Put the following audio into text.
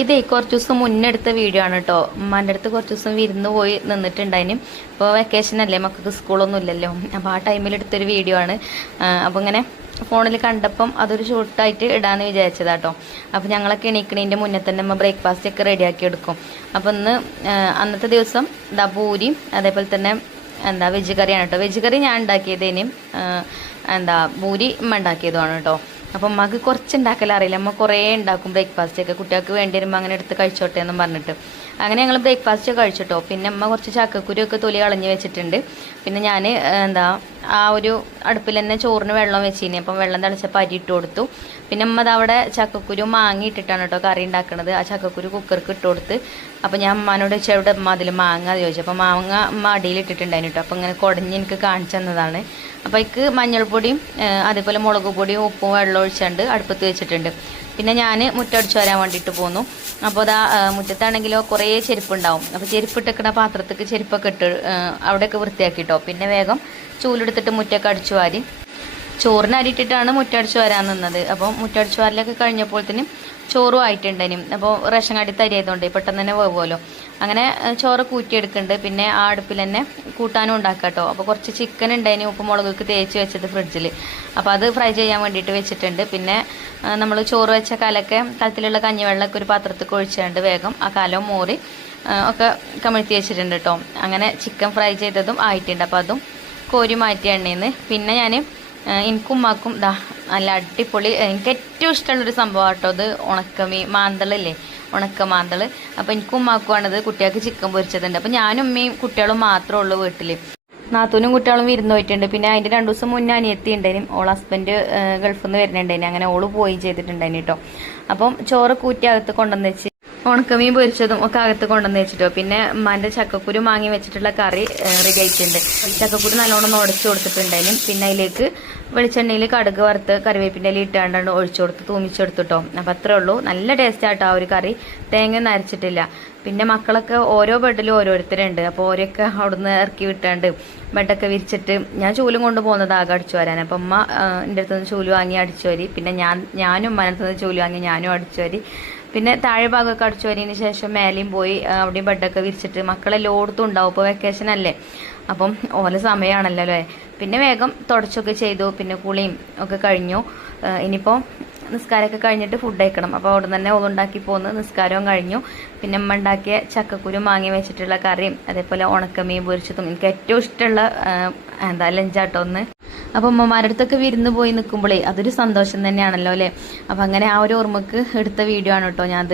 ഇതേ കുറച്ച് ദിവസം മുന്നേ എടുത്ത വീഡിയോ ആണ് കേട്ടോ. ഉമ്മാൻ്റെ അടുത്ത് കുറച്ച് ദിവസം വിരുന്ന് പോയി നിന്നിട്ടുണ്ടായിന്. ഇപ്പോൾ വെക്കേഷൻ അല്ലേ, മക്കൾക്ക് സ്കൂളൊന്നും ഇല്ലല്ലോ. അപ്പോൾ ആ ടൈമിൽ എടുത്തൊരു വീഡിയോ ആണ്. അപ്പോൾ ഇങ്ങനെ ഫോണിൽ കണ്ടപ്പം അതൊരു ഷൂട്ടായിട്ട് ഇടാമെന്ന് വിചാരിച്ചതാട്ടോ. അപ്പോൾ ഞങ്ങളൊക്കെ എണീക്കണീൻ്റെ മുന്നേ തന്നെ നമ്മൾ ബ്രേക്ക്ഫാസ്റ്റ് ഒക്കെ റെഡിയാക്കി എടുക്കും. അപ്പോൾ ഇന്ന് അന്നത്തെ ദിവസം പൂരിയും അതേപോലെ തന്നെ വെജ് കറിയാണ് കേട്ടോ. വെജ് കറി ഞാൻ ഉണ്ടാക്കിയതേനും പൂരി ഉമ്മ ഉണ്ടാക്കിയതുമാണ് കേട്ടോ. അപ്പം അമ്മക്ക് കുറച്ച് ഉണ്ടാക്കൽ അറിയില്ല, അമ്മ കുറേ ഉണ്ടാക്കും ബ്രേക്ക്ഫാസ്റ്റ് ഒക്കെ. കുട്ടികൾക്ക് വേണ്ടി വരുമ്പോൾ അങ്ങനെ എടുത്ത് കഴിച്ചോട്ടെ എന്നും പറഞ്ഞിട്ട് അങ്ങനെ ഞങ്ങൾ ബ്രേക്ക്ഫാസ്റ്റ് കഴിച്ചിട്ടോ. പിന്നെ അമ്മ കുറച്ച് ചക്കക്കുരു ഒക്കെ തൊലി കളഞ്ഞ് വെച്ചിട്ടുണ്ട്. പിന്നെ ഞാൻ ആ ഒരു അടുപ്പിൽ തന്നെ ചോറിന് വെള്ളം വെച്ചിനി. അപ്പം വെള്ളം തിളച്ചപ്പോൾ അരി ഇട്ട് കൊടുത്തു. പിന്നെ അമ്മ അവിടെ ചക്കക്കുരു മാങ്ങ ഇട്ടിട്ടാണ് കേട്ടോ കറി ഉണ്ടാക്കുന്നത്. ആ ചക്കക്കുരു കുക്കർക്ക് ഇട്ട് കൊടുത്ത്. അപ്പോൾ ഞാൻ അമ്മാനോട് വെച്ചവിടെ അമ്മ അതിൽ മാങ്ങ ചോദിച്ചു. അപ്പോൾ മാങ്ങ അമ്മ അടിയിൽ ഇട്ടിട്ടുണ്ടായിരുന്നു കേട്ടോ. അപ്പോൾ ഇങ്ങനെ കുടഞ്ഞ് എനിക്ക് കാണിച്ചു തന്നതാണ്. അപ്പോൾ എനിക്ക് മഞ്ഞൾപ്പൊടിയും അതേപോലെ മുളക് പൊടിയും ഉപ്പും വെള്ളം ഒഴിച്ചുകൊണ്ട് അടുപ്പത്ത് വെച്ചിട്ടുണ്ട്. പിന്നെ ഞാൻ മുറ്റടിച്ചു വരാൻ വേണ്ടിയിട്ട് പോന്നു. അപ്പോൾ അതാ മുറ്റത്താണെങ്കിലോ കുറേ ചെരുപ്പുണ്ടാവും. അപ്പോൾ ചെരുപ്പിട്ടിക്കണ പാത്രത്തേക്ക് ചെരുപ്പൊക്കെ ഇട്ട് അവിടെയൊക്കെ വൃത്തിയാക്കിട്ടോ. പിന്നെ വേഗം ചൂലെടുത്തിട്ട് മുറ്റൊക്കെ അടിച്ചു വാരി ചോറിന് അരിയിട്ടിട്ടാണ് മുറ്റടിച്ചു വരാൻ നിന്നത്. അപ്പോൾ മുറ്റടിച്ചു വാരലൊക്കെ കഴിഞ്ഞപ്പോഴത്തേനും ചോറും ആയിട്ടുണ്ടേനും. അപ്പോൾ റേഷൻ കാർഡിൽ തരി ആയതുകൊണ്ട് പെട്ടെന്ന് തന്നെ വേവുമല്ലോ. അങ്ങനെ ചോറ് കൂറ്റിയെടുക്കുന്നുണ്ട്. പിന്നെ ആ അടുപ്പിൽ തന്നെ കൂട്ടാനും ഉണ്ടാക്കാം കേട്ടോ. അപ്പോൾ കുറച്ച് ചിക്കൻ ഉണ്ടായിന് ഉപ്പ് മുളകൊക്കെ തേച്ച് വെച്ചത് ഫ്രിഡ്ജിൽ. അപ്പോൾ അത് ഫ്രൈ ചെയ്യാൻ വേണ്ടിയിട്ട് വെച്ചിട്ടുണ്ട്. പിന്നെ നമ്മൾ ചോറ് വെച്ച കലത്തിലുള്ള കഞ്ഞിവെള്ളമൊക്കെ ഒരു പാത്രത്തിൽ ഒഴിച്ചുകൊണ്ട് വേഗം ആ കലം മോറി ഒക്കെ കമിഴ്ത്തി വെച്ചിട്ടുണ്ട് കേട്ടോ. അങ്ങനെ ചിക്കൻ ഫ്രൈ ചെയ്തതും ആയിട്ടുണ്ട്. അപ്പോൾ അതും കോരി മാറ്റിയ എണ്ണയിൽ നിന്ന് പിന്നെ ഞാൻ എനിക്കും ഉമ്മാക്കും നല്ല അടിപൊളി, എനിക്ക് ഏറ്റവും ഇഷ്ടമുള്ളൊരു സംഭവം കേട്ടോ അത് മാന്തളില്ലേ, ഉണക്ക മാന്തൾ. അപ്പോൾ എനിക്കും ഉമ്മാക്കുവാണത്. കുട്ടികൾക്ക് ചിക്കൻ പൊരിച്ചതുണ്ട്. അപ്പോൾ ഞാനും ഉമ്മയും കുട്ടികളും മാത്രമേ ഉള്ളൂ വീട്ടിൽ. നാത്തൂനും കുട്ടികളും വിരുന്ന് പോയിട്ടുണ്ട്. പിന്നെ അതിൻ്റെ 2 ദിവസം മുന്നേ അനിയത്തി ഉണ്ടായിനും. ഓൾ ഹസ്ബൻഡ് ഗൾഫിൽ നിന്ന് വരുന്നുണ്ടായിന്. അങ്ങനെ ഓള് പോയി ചെയ്തിട്ടുണ്ടായിന് കേട്ടോ. അപ്പം ചോറ് കൂറ്റി അകത്ത് കൊണ്ടുവന്ന് വെച്ച് ഉണക്കമീൻ പൊരിച്ചതും ഒക്കെ അകത്ത് കൊണ്ടുവന്ന് വെച്ചിട്ടോ. പിന്നെ ഉമ്മാൻ്റെ ചക്കക്കുരു മാങ്ങി വെച്ചിട്ടുള്ള കറി റെഡി ആയിട്ടുണ്ട്. ചക്കക്കുരു നല്ലോണം ഉടച്ചു കൊടുത്തിട്ടുണ്ടായിരുന്നു. പിന്നെ അതിലേക്ക് വെളിച്ചെണ്ണയിൽ കടുക് വറുത്ത് കറിവേപ്പിൻ്റെ ഇല ഇട്ടാണ്ടാണ് ഒഴിച്ചു കൊടുത്ത് തൂമിച്ചെടുത്തിട്ടോ. അപ്പം അത്രേ ഉള്ളൂ. നല്ല ടേസ്റ്റ് ആട്ടോ ആ ഒരു കറി. തേങ്ങ അരച്ചിട്ടില്ല. പിന്നെ മക്കളൊക്കെ ഓരോ ബെഡിലും ഓരോരുത്തരുണ്ട്. അപ്പോൾ ഓരോക്കെ അവിടുന്ന് ഇറക്കി വിട്ടാണ്ട് ബെഡൊക്കെ വിരിച്ചിട്ട് ഞാൻ ചൂലും കൊണ്ട് പോകുന്നത് ആകെ അടിച്ചു വരാൻ. അപ്പം അമ്മ എൻ്റെ അടുത്തുനിന്ന് ചൂല് വാങ്ങി അടിച്ചു വരി. പിന്നെ ഞാനും ഉമ്മൻ്റെ അടുത്തുനിന്ന് ചൂല് വാങ്ങി ഞാനും അടിച്ചു വരി. പിന്നെ താഴെ ഭാഗമൊക്കെ അടിച്ചു വരിയതിന് ശേഷം മേലെയും പോയി അവിടെയും ബെഡൊക്കെ വിരിച്ചിട്ട് മക്കളെല്ലായിടത്തും ഉണ്ടാവും. ഇപ്പോൾ വെക്കേഷൻ അല്ലേ, അപ്പം ഓല സമയമാണല്ലോ അല്ലേ. പിന്നെ വേഗം തുടച്ചൊക്കെ ചെയ്തു. പിന്നെ കുളിയും ഒക്കെ കഴിഞ്ഞു. ഇനിയിപ്പോൾ നിസ്കാരമൊക്കെ കഴിഞ്ഞിട്ട് ഫുഡ് കഴിക്കണം. അപ്പോൾ അവിടെ തന്നെ ഓളുണ്ടാക്കി പോന്ന് നിസ്കാരവും കഴിഞ്ഞു. പിന്നെ അമ്മ ഉണ്ടാക്കിയ ചക്കക്കുരു മാങ്ങി വെച്ചിട്ടുള്ള കറിയും അതേപോലെ ഉണക്കമീൻ പൊരിച്ചതും എനിക്ക് ഏറ്റവും ഇഷ്ടമുള്ള ലഞ്ചാട്ടോ ഒന്ന്. അപ്പോൾ അമ്മമാരുടെ അടുത്തൊക്കെ വിരുന്ന് പോയി നിൽക്കുമ്പോഴേ അതൊരു സന്തോഷം തന്നെയാണല്ലോ അല്ലേ. അപ്പം അങ്ങനെ ആ ഒരു ഓർമ്മക്ക് എടുത്ത വീഡിയോ ആണ് കേട്ടോ ഞാൻ.